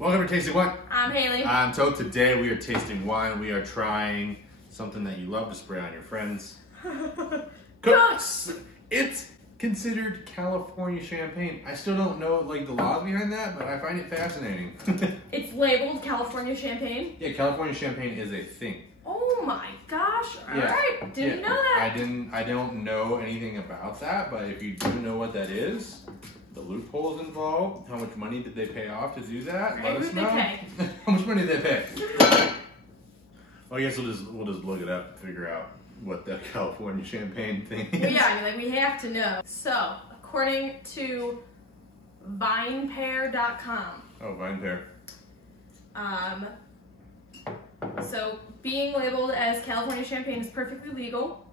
Welcome to Tasting Wine. I'm Haley. So today we are tasting wine. We are trying something that you love to spray on your friends. Cooks! It's considered California champagne. I still don't know like the laws behind that, but I find it fascinating. It's labeled California champagne. Yeah, California champagne is a thing. Oh my gosh! All right, didn't know that. I don't know anything about that, but if you do know what that is, the loopholes involved, how much money did they pay off to do that? Let us know. How much money did they pay? Well, I guess we'll just look it up and figure out what the California champagne thing is. Well, yeah, like we have to know. So, according to vinepair.com. Oh, VinePair. So being labeled as California champagne is perfectly legal.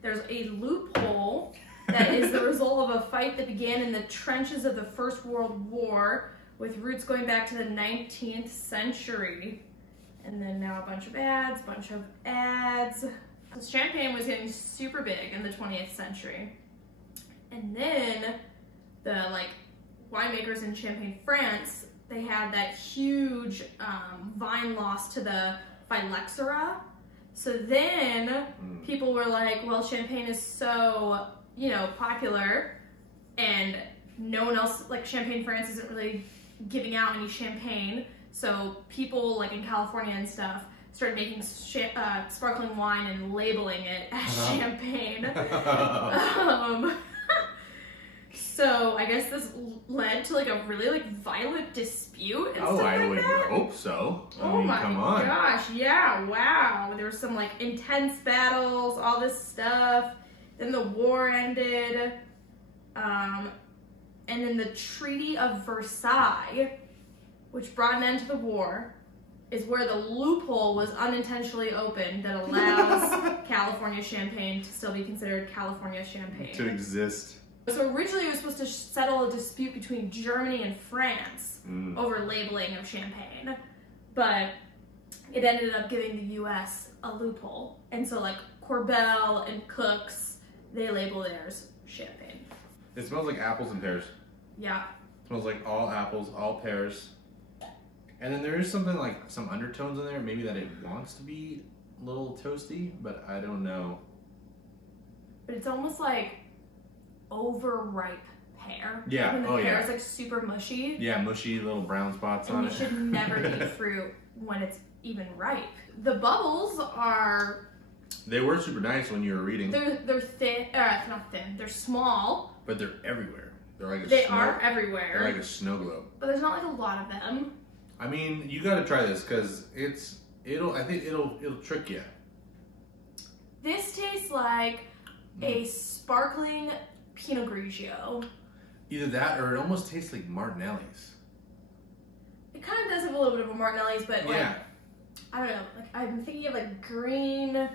There's a loophole that is the result of a fight that began in the trenches of the First World War with roots going back to the 19th century. And then now a bunch of ads. So champagne was getting super big in the 20th century. And then the winemakers in Champagne, France, they had that huge vine loss to the phylloxera. So then people were like, well, champagne is so, popular, and no one else, like Champagne, France isn't really giving out any champagne. So people in California and stuff started making sparkling wine and labeling it as champagne. So I guess this led to a really violent dispute and stuff I like would that. hope so. Oh my come on. gosh, yeah, wow. There were some intense battles, all this stuff. Then the war ended. And then the Treaty of Versailles, which brought an end to the war, is where the loophole was unintentionally opened that allows California champagne to still be considered California champagne. To exist. So originally it was supposed to settle a dispute between Germany and France over labeling of champagne, but it ended up giving the US a loophole. And so Corbel and Cooks, they label theirs champagne. It smells like apples and pears. Yeah. It smells like all apples, all pears. And then there is something some undertones in there, maybe that it wants to be a little toasty, but I don't know. But it's almost like overripe pear. Yeah, when the pear is super mushy. Yeah, mushy little brown spots on it. And you should never eat fruit when it's even ripe. The bubbles are... They were super nice when you were reading. They're thin, not thin, they're small. But they're everywhere. They're like a They snow, are everywhere. They're like a snow globe. But there's not a lot of them. I mean, you gotta try this because I think it'll trick you. This tastes like a sparkling Pinot Grigio. Either that or it almost tastes like Martinelli's. It kind of does have a little bit of a Martinelli's, but yeah. I don't know. I'm thinking of green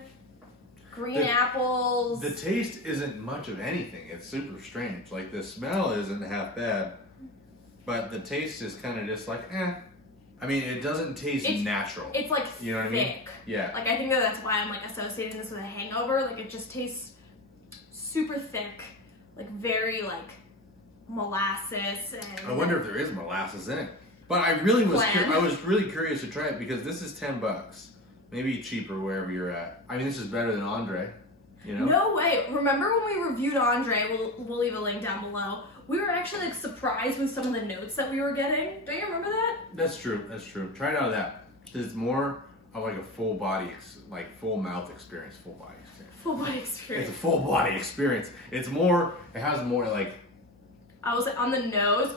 apples. The taste isn't much of anything. It's super strange. The smell isn't half bad, but the taste is kind of just eh. I mean, it doesn't taste natural. It's you know what thick. I mean? Yeah. I think that's why I'm associating this with a hangover. It just tastes super thick, very molasses. And I wonder if there is molasses in it. But I really was I was really curious to try it because this is $10. Maybe cheaper wherever you're at. I mean, this is better than Andre. No way. Remember when we reviewed Andre? We'll leave a link down below. We were actually surprised with some of the notes that we were getting. Don't you remember that? That's true. That's true. Try it out of that. It's more of a full body, full mouth experience. Full body experience. Full body experience. It's a full body experience. It's more. It has more I was on the nose.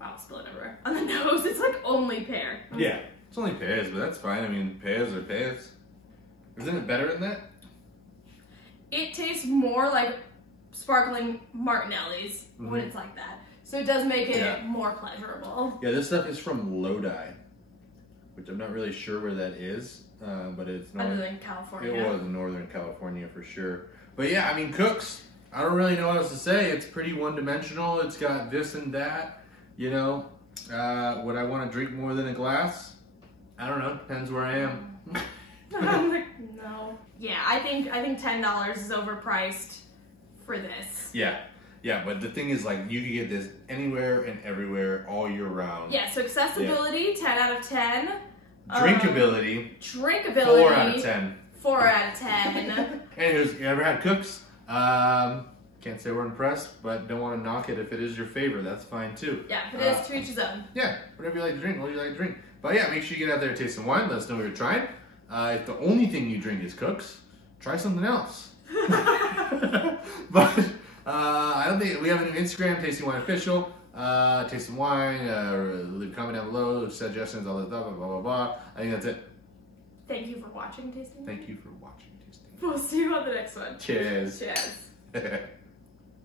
Wow, spilling everywhere. On the nose, it's only pear. Yeah, it's only pears, but that's fine. I mean, pears are pears. Isn't it better than that? It tastes more like sparkling Martinelli's when it's like that. So it does make it more pleasurable. Yeah, this stuff is from Lodi, which I'm not really sure where that is, but it's other than California. It was in Northern California for sure. But yeah, I mean, Cooks, I don't really know what else to say. It's pretty one-dimensional. It's got this and that. Would I want to drink more than a glass? I don't know. Depends where I am. I'm no. Yeah, I think $10 is overpriced for this. Yeah. Yeah, but the thing is, like, you can get this anywhere and everywhere all year round. Yeah, so accessibility, 10 out of 10. Drinkability. 4 out of 10. 4 out of 10. Anyways, you ever had cooks? Can't say we're impressed, but don't want to knock it if it is your favorite. That's fine too. Yeah, it is to each his own. Yeah, whatever you like to drink, what do you like to drink. But yeah, make sure you get out there and taste some wine. Let us know what you're trying. If the only thing you drink is cooks, try something else. But I don't think we have a new Instagram, Tasting Wine Official. Taste some wine. Leave a comment down below, suggestions, all that stuff, blah blah blah. I think that's it. Thank you for watching Tasting. Thank you for watching Tasting. We'll see you on the next one. Cheers. Cheers.